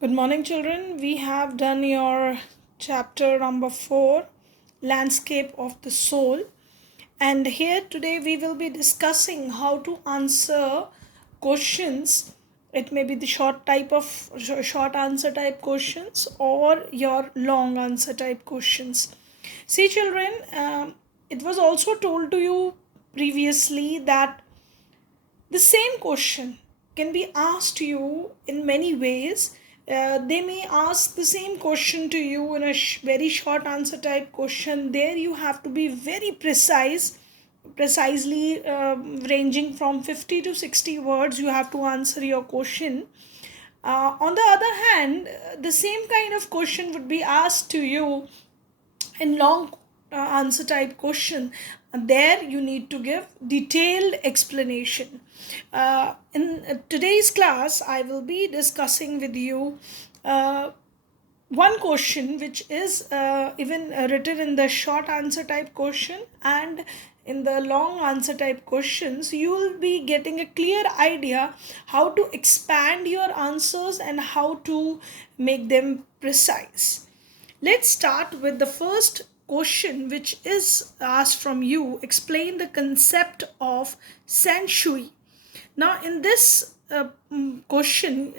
Good morning, children. We have done your chapter number 4, Landscape of the Soul. And here today we will be discussing how to answer questions. It may be the short answer type questions or your long answer type questions. See, children, it was also told to you previously that the same question can be asked to you in many ways. They may ask the same question to you in a very short answer type question. There you have to be very precisely ranging from 50 to 60 words. You have to answer your question. On the other hand, the same kind of question would be asked to you in long answer type question. There you need to give detailed explanation. In today's class I will be discussing with you one question which is even written in the short answer type question, and in the long answer type questions you will be getting a clear idea how to expand your answers and how to make them precise. Let's start with the first question, which is asked from you. Explain the concept of San Shui. Now, in this question,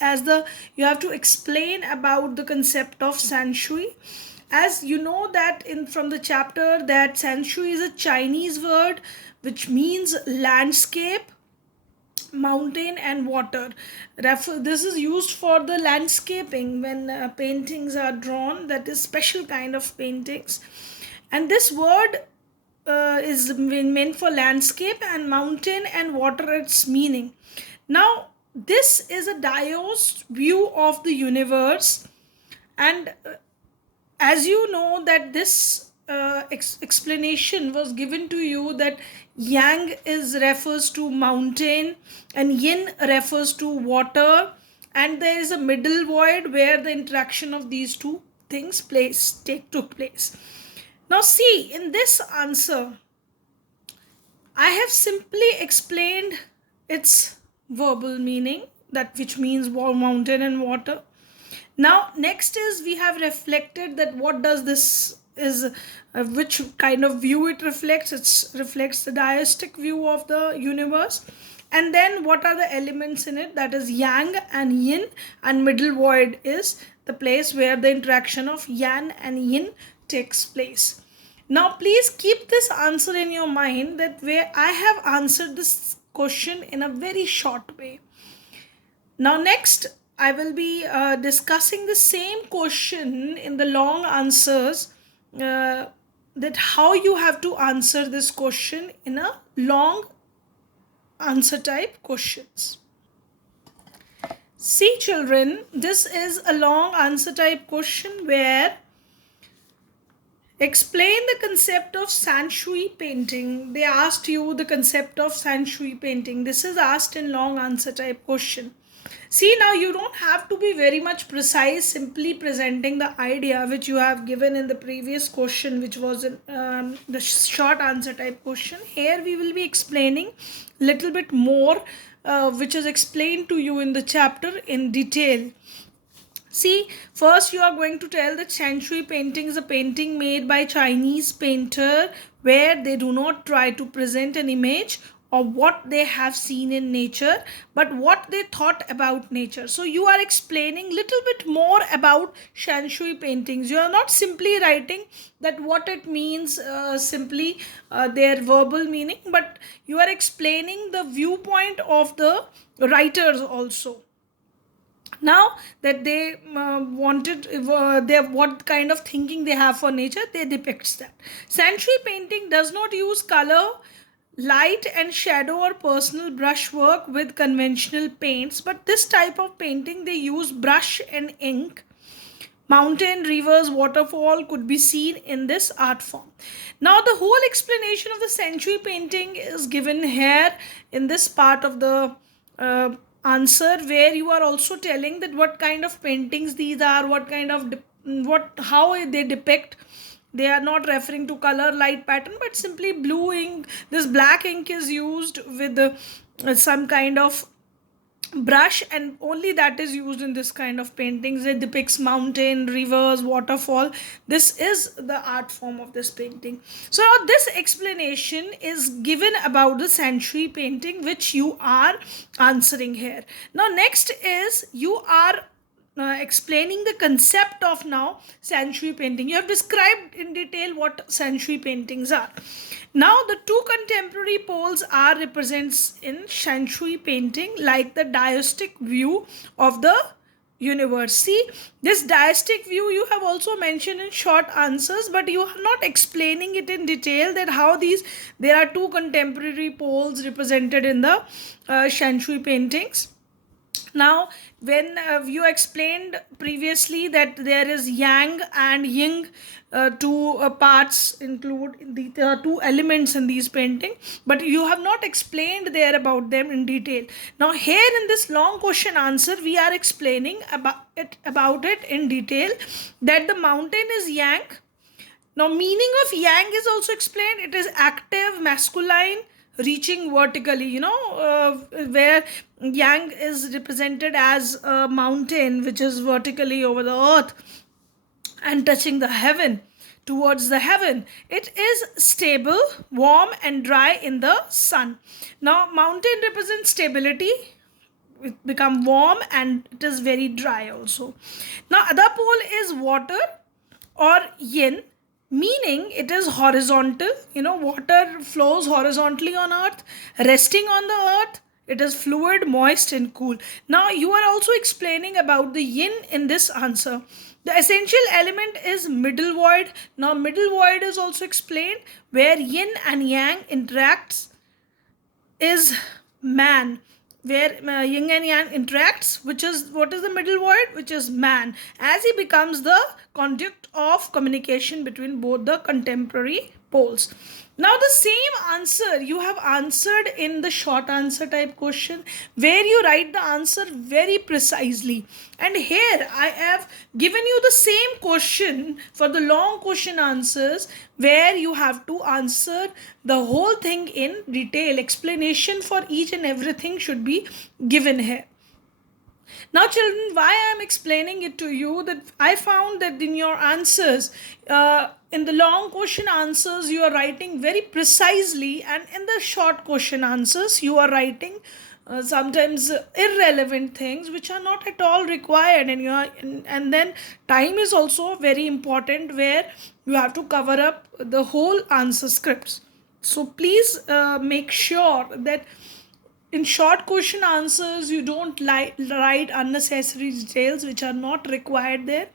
as the you have to explain about the concept of San Shui. As you know that in from the chapter that San Shui is a Chinese word which means landscape, mountain and water. This is used for the landscaping when paintings are drawn, that is special kind of paintings. And this word is meant for landscape, and mountain and water its meaning. Now this is a Daoist view of the universe, and as you know that this explanation was given to you that yang is refers to mountain and yin refers to water, and there is a middle void where the interaction of these two things took place. Now see, in this answer I have simply explained its verbal meaning, that which means mountain and water. Now next is we have reflected that what does this is, which kind of view it reflects. It reflects the deistic view of the universe. And then what are the elements in it, that is yang and yin, and middle void is the place where the interaction of yang and yin takes place. Now please keep this answer in your mind, that where I have answered this question in a very short way. Now next I will be discussing the same question in the long answers, that how you have to answer this question in a long answer type questions. See children, this is a long answer type question where explain the concept of San Shui painting. They asked you the concept of San Shui painting. This is asked in long answer type question. See, now you don't have to be very much precise, simply presenting the idea which you have given in the previous question, which was the short answer type question. Here we will be explaining little bit more, which is explained to you in the chapter in detail. See, first you are going to tell that San Shui painting is a painting made by Chinese painter where they do not try to present an image of what they have seen in nature, but what they thought about nature. So you are explaining little bit more about San Shui paintings. You are not simply writing that what it means, simply their verbal meaning, but you are explaining the viewpoint of the writers also. Now that they wanted they what kind of thinking they have for nature, they depicts that. San Shui painting does not use color, light and shadow or personal brushwork with conventional paints, but this type of painting they use brush and ink. Mountain, rivers, waterfall could be seen in this art form. Now the whole explanation of the San Shui painting is given here in this part of the answer, where you are also telling that what kind of paintings these are, what kind of how they depict. They are not referring to color, light, pattern, but simply blue ink. This black ink is used with some kind of brush, and only that is used in this kind of paintings. It depicts mountain, rivers, waterfall. This is the art form of this painting. So now this explanation is given about the century painting, which you are answering here. Now next is you are explaining the concept of now century painting. You have described in detail what century paintings are. Now the two contemporary poles are represents in century painting like the deistic view of the universe. See, this deistic view you have also mentioned in short answers, but you are not explaining it in detail, that how these there are two contemporary poles represented in the century paintings. Now when you explained previously that there is yang and yin, two parts include the two elements in these painting, but you have not explained there about them in detail. Now here in this long question answer we are explaining about it in detail, that the mountain is yang. Now, meaning of yang is also explained. It is active, masculine, reaching vertically. Where yang is represented as a mountain which is vertically over the earth and touching the heaven, towards the heaven. It is stable, warm, and dry in the sun. Now, mountain represents stability. It become warm and it is very dry also. Now, other pole is water or yin, meaning it is horizontal. Water flows horizontally on earth, resting on the earth. It is fluid, moist, and cool. Now you are also explaining about the yin in this answer. The essential element is middle void. Now middle void is also explained, where yin and yang interacts is man, where yin and yang interacts, which is what is the middle void, which is man, as he becomes the conduct of communication between both the contemporary poles. Now the same answer you have answered in the short answer type question, where you write the answer very precisely, and here I have given you the same question for the long question answers, where you have to answer the whole thing in detail. Explanation for each and everything should be given here. Now, children, why I am explaining it to you, that I found that in your answers, in the long question answers, you are writing very precisely, and in the short question answers, you are writing sometimes irrelevant things which are not at all required, and then time is also very important, where you have to cover up the whole answer scripts. So please make sure that in short question answers you don't write unnecessary details which are not required there,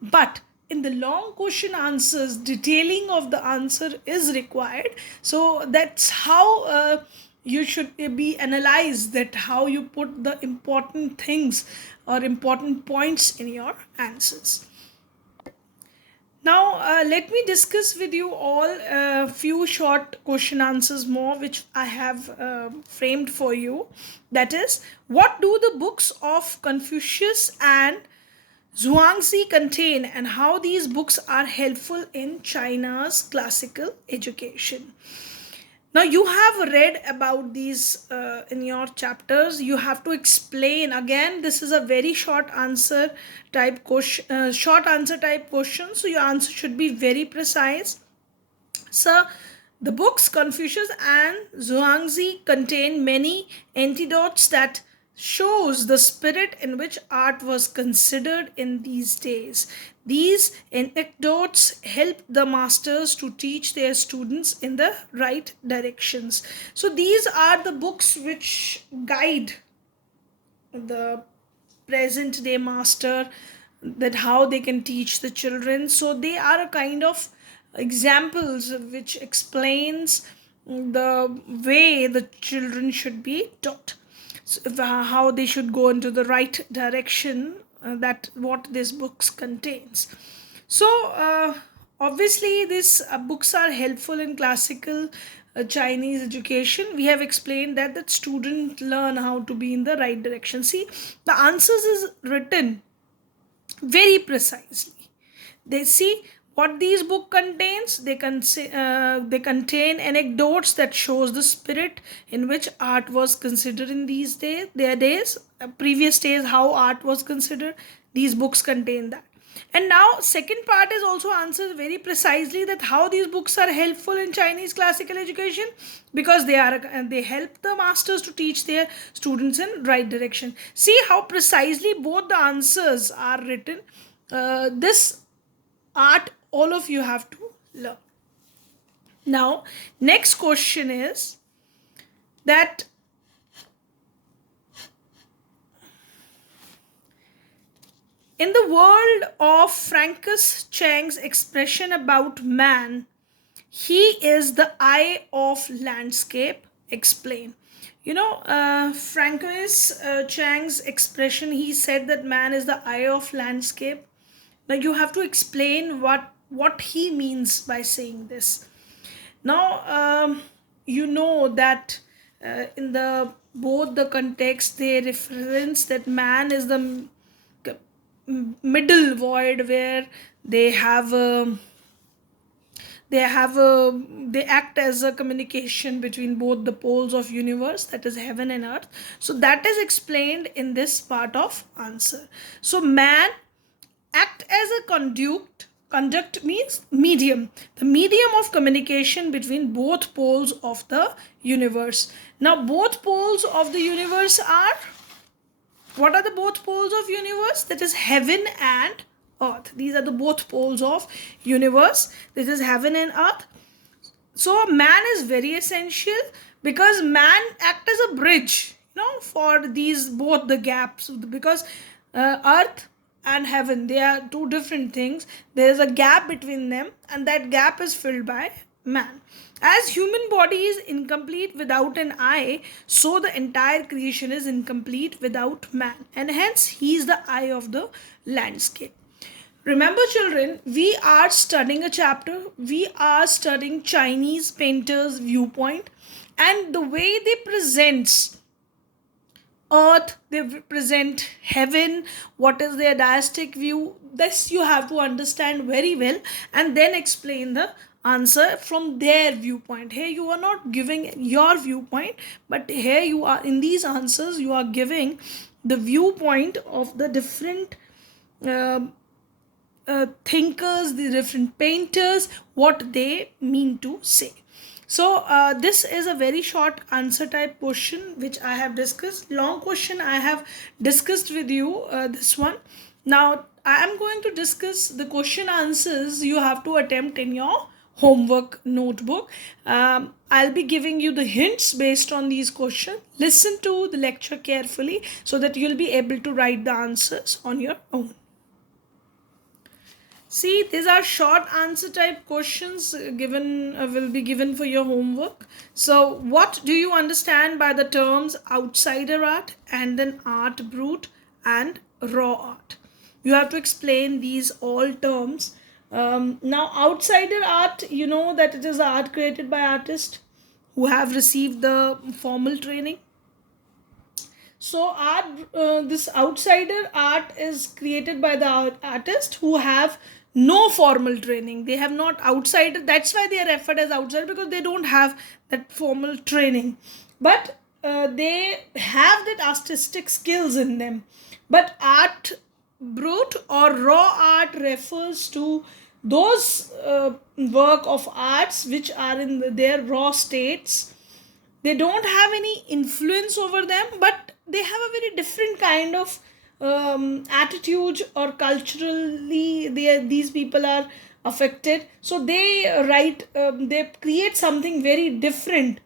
but in the long question answers detailing of the answer is required. So that's how you should be analyzed, that how you put the important things or important points in your answers. Now, let me discuss with you all a few short question answers more, which I have framed for you. That is, what do the books of Confucius and Zhuangzi contain, and how these books are helpful in China's classical education? Now you have read about these in your chapters. You have to explain again. This is a very short answer type question, short answer type question, so your answer should be very precise. So the books Confucius and Zhuangzi contain many anecdotes that shows the spirit in which art was considered in these days. These anecdotes help the masters to teach their students in the right directions. So these are the books which guide the present day master, that how they can teach the children. So they are a kind of examples which explains the way the children should be taught, so how they should go into the right direction, that what these books contains. So obviously these books are helpful in classical Chinese education. We have explained that student learn how to be in the right direction. See, the answers is written very precisely. They see What these book contains, they contain anecdotes that shows the spirit in which art was considered in their days, previous days, how art was considered. These books contain that. And now second part is also answers very precisely that how these books are helpful in Chinese classical education, because they help the masters to teach their students in right direction. See how precisely both the answers are written. This art all of you have to learn. Now next question is that in the world of Francis Chang's expression about man, he is the eye of landscape. Explain. Francis Chang's expression, he said that man is the eye of landscape. Now you have to explain what he means by saying this. Now you know that in the both the context they reference that man is the middle void where they have a they act as a communication between both the poles of universe, that is heaven and earth. So that is explained in this part of answer. So man act as a conduct means medium, the medium of communication between both poles of the universe. Now both poles of the universe are, what are the both poles of universe? That is heaven and earth. These are the both poles of universe. This is heaven and earth. So man is very essential because man act as a bridge, for these both the gaps, because earth and heaven, they are two different things. There is a gap between them, and that gap is filled by man. As human body is incomplete without an eye, so the entire creation is incomplete without man, and hence he is the eye of the landscape. Remember children, we are studying a chapter, we are studying Chinese painters' viewpoint, and the way they present earth, they present heaven, what is their diastic view, this you have to understand very well and then explain the answer from their viewpoint. Here you are not giving your viewpoint, but here you are, in these answers you are giving the viewpoint of the different thinkers, the different painters, what they mean to say. So this is a very short answer type question which I have discussed. Long question I have discussed with you, this one. Now I am going to discuss the question answers you have to attempt in your homework notebook. I'll be giving you the hints based on these questions. Listen to the lecture carefully so that you'll be able to write the answers on your own. See, these are short answer type questions given will be given for your homework. So, what do you understand by the terms outsider art and then art brut and raw art? You have to explain these all terms. Now, outsider art, you know that it is art created by artists who have received the formal training. So this outsider art is created by the artists who have no formal training. They have not outsider. That's why they are referred as outsider, because they don't have that formal training. But they have that artistic skills in them. But art brut or raw art refers to those work of arts which are in their raw states. They don't have any influence over them, but they have a very different kind of attitude, or culturally these people are affected, so they they create something very different.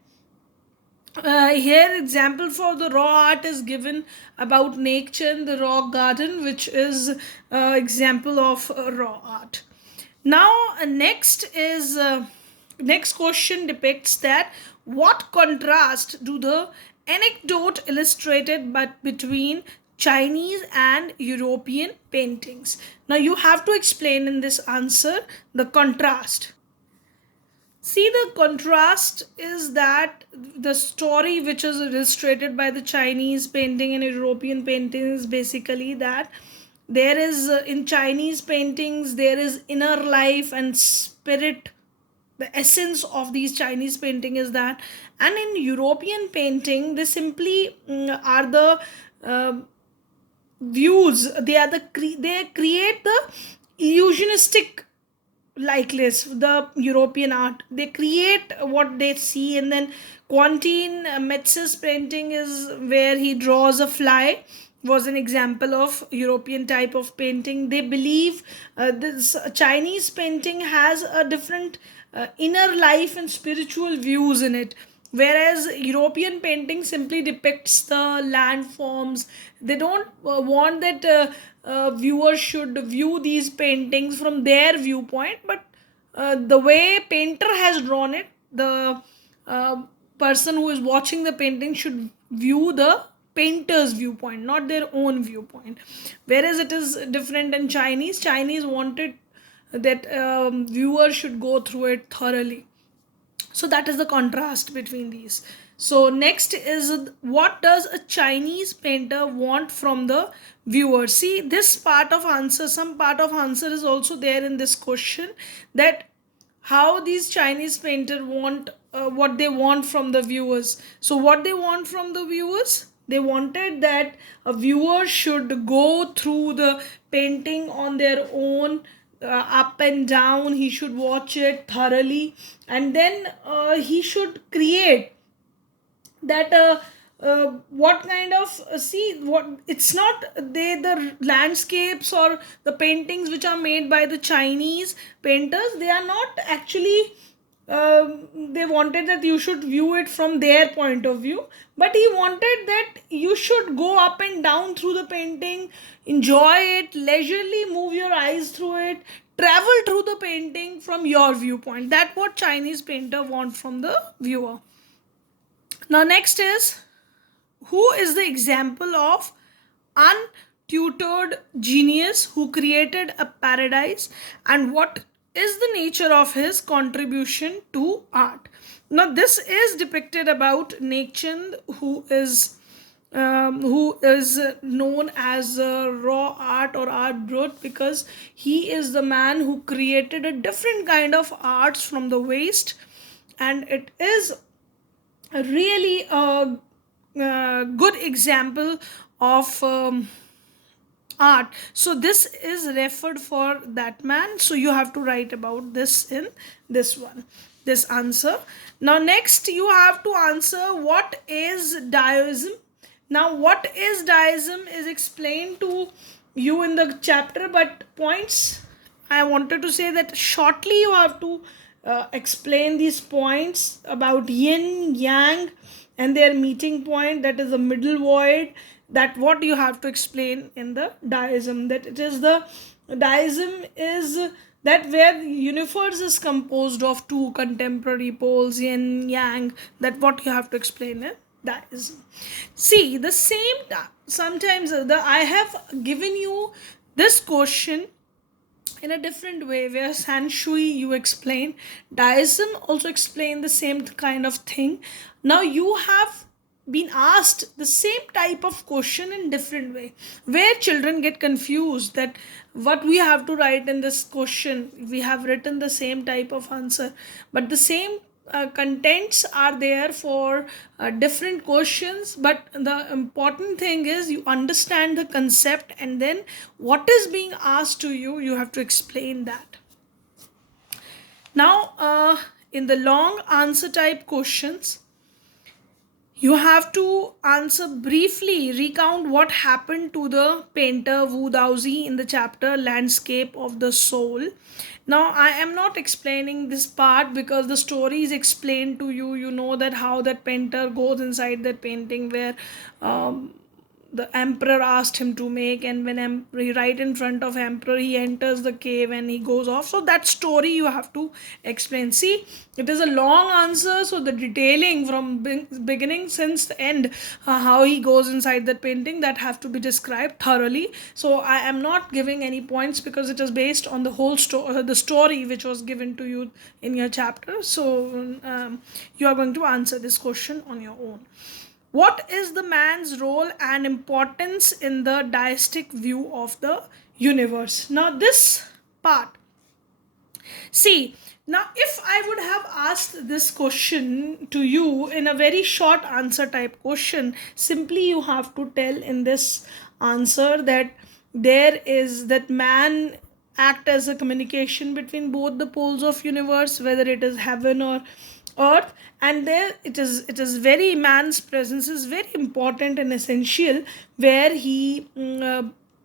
Here example for the raw art is given about nature in the rock garden, which is example of raw art. Now next question depicts that what contrast do the anecdote illustrated but between Chinese and European paintings. Now you have to explain in this answer the contrast. See, the contrast is that the story which is illustrated by the Chinese painting and European painting is basically that There is in Chinese paintings there is inner life and spirit. The essence of these Chinese painting is that. And in European painting they simply are the uh, views. They are they create the illusionistic likeness. The European art, they create what they see. And then Quentin Metz's painting is where he draws a fly, was an example of European type of painting. They believe this Chinese painting has a different inner life and spiritual views in it, whereas European painting simply depicts the landforms. They don't want that viewers should view these paintings from their viewpoint, but the way painter has drawn it, the uh, person who is watching the painting should view the painter's viewpoint, not their own viewpoint. Whereas it is different in Chinese wanted that viewers should go through it thoroughly. So that is the contrast between these. So next is, what does a Chinese painter want from the viewer? See, this part of answer, some part of answer is also there in this question, that how these Chinese painter want what they want from the viewers. So what they want from the viewers, they wanted that a viewer should go through the painting on their own, up and down. He should watch it thoroughly, and then he should create that what kind of see what it's not they the landscapes or the paintings which are made by the Chinese painters, they are not actually they wanted that you should view it from their point of view, but he wanted that you should go up and down through the painting, enjoy it leisurely, move your eyes through it, travel through the painting from your viewpoint. That what Chinese painter want from the viewer. Now next is, who is the example of untutored genius who created a paradise, and what is the nature of his contribution to art? Now this is depicted about Nekchand, who is known as raw art or art brut, because he is the man who created a different kind of arts from the waste. And it is really a good example of art. So this is referred for that man, so you have to write about this in this one, this answer. Now next you have to answer, what is Daoism? Now what is Daoism is explained to you in the chapter, but points I wanted to say that shortly you have to explain these points about yin yang and their meeting point, that is the middle void. That what you have to explain in the Daoism, that it is the Daoism is that where the universe is composed of two contemporary poles, yin yang. That what you have to explain in Daoism. See, the same sometimes I have given you this question in a different way, where San Shui you explain, Daoism also explain the same kind of thing. Now you have been asked the same type of question in different way, where children get confused that what we have to write in this question. We have written the same type of answer, but the same contents are there for different questions. But the important thing is you understand the concept, and then what is being asked to you, you have to explain that. Now in the long answer type questions, you have to answer briefly, recount what happened to the painter Wu Daozi in the chapter Landscape of the Soul. Now, I am not explaining this part because the story is explained to you. You know that how that painter goes inside that painting, where um, the emperor asked him to make, and when right in front of emperor he enters the cave and he goes off. So that story you have to explain. See, it is a long answer, so the detailing from beginning since the end, how he goes inside that painting, that have to be described thoroughly. So I am not giving any points because it is based on the whole story, the story which was given to you in your chapter. So you are going to answer this question on your own. What is the man's role and importance in the deistic view of the universe? Now, this part, see, now if I would have asked this question to you in a very short answer type question, simply you have to tell in this answer that there is that man act as a communication between both the poles of universe, whether it is heaven or earth, and there it is very, man's presence is very important and essential, where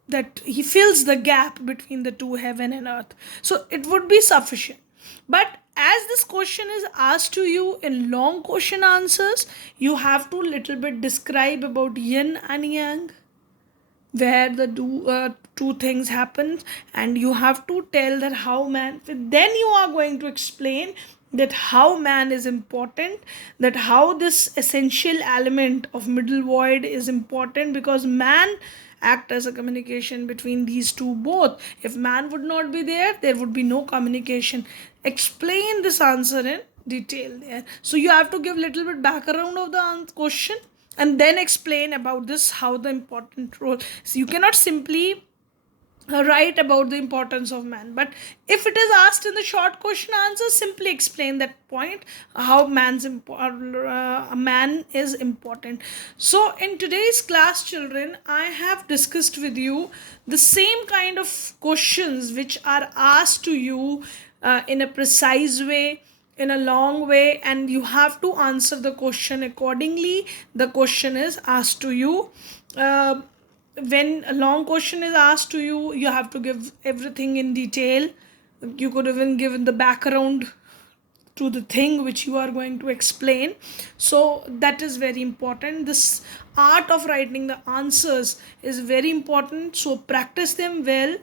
that he fills the gap between the two, heaven and earth. So it would be sufficient. But as this question is asked to you in long question answers, you have to little bit describe about yin and yang, where the two things happen, and you have to tell that how man, then you are going to explain that how man is important, that how this essential element of middle void is important, because man act as a communication between these two both. If man would not be there, there would be no communication. Explain this answer in detail there. So you have to give little bit background of the question, and then explain about this how the important role. So you cannot simply write about the importance of man, but if it is asked in the short question answer, simply explain that point, how a man is important. So in today's class, children, I have discussed with you the same kind of questions which are asked to you in a precise way, in a long way, and you have to answer the question accordingly. The question is asked to you. When a long question is asked to you, you have to give everything in detail. You could even give the background to the thing which you are going to explain. So that is very important. This art of writing the answers is very important. So practice them well.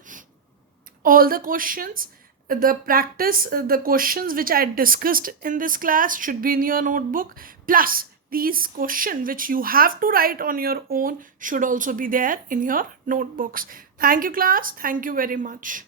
All the questions, the questions which I discussed in this class should be in your notebook, plus these questions which you have to write on your own should also be there in your notebooks. Thank you, class. Thank you very much.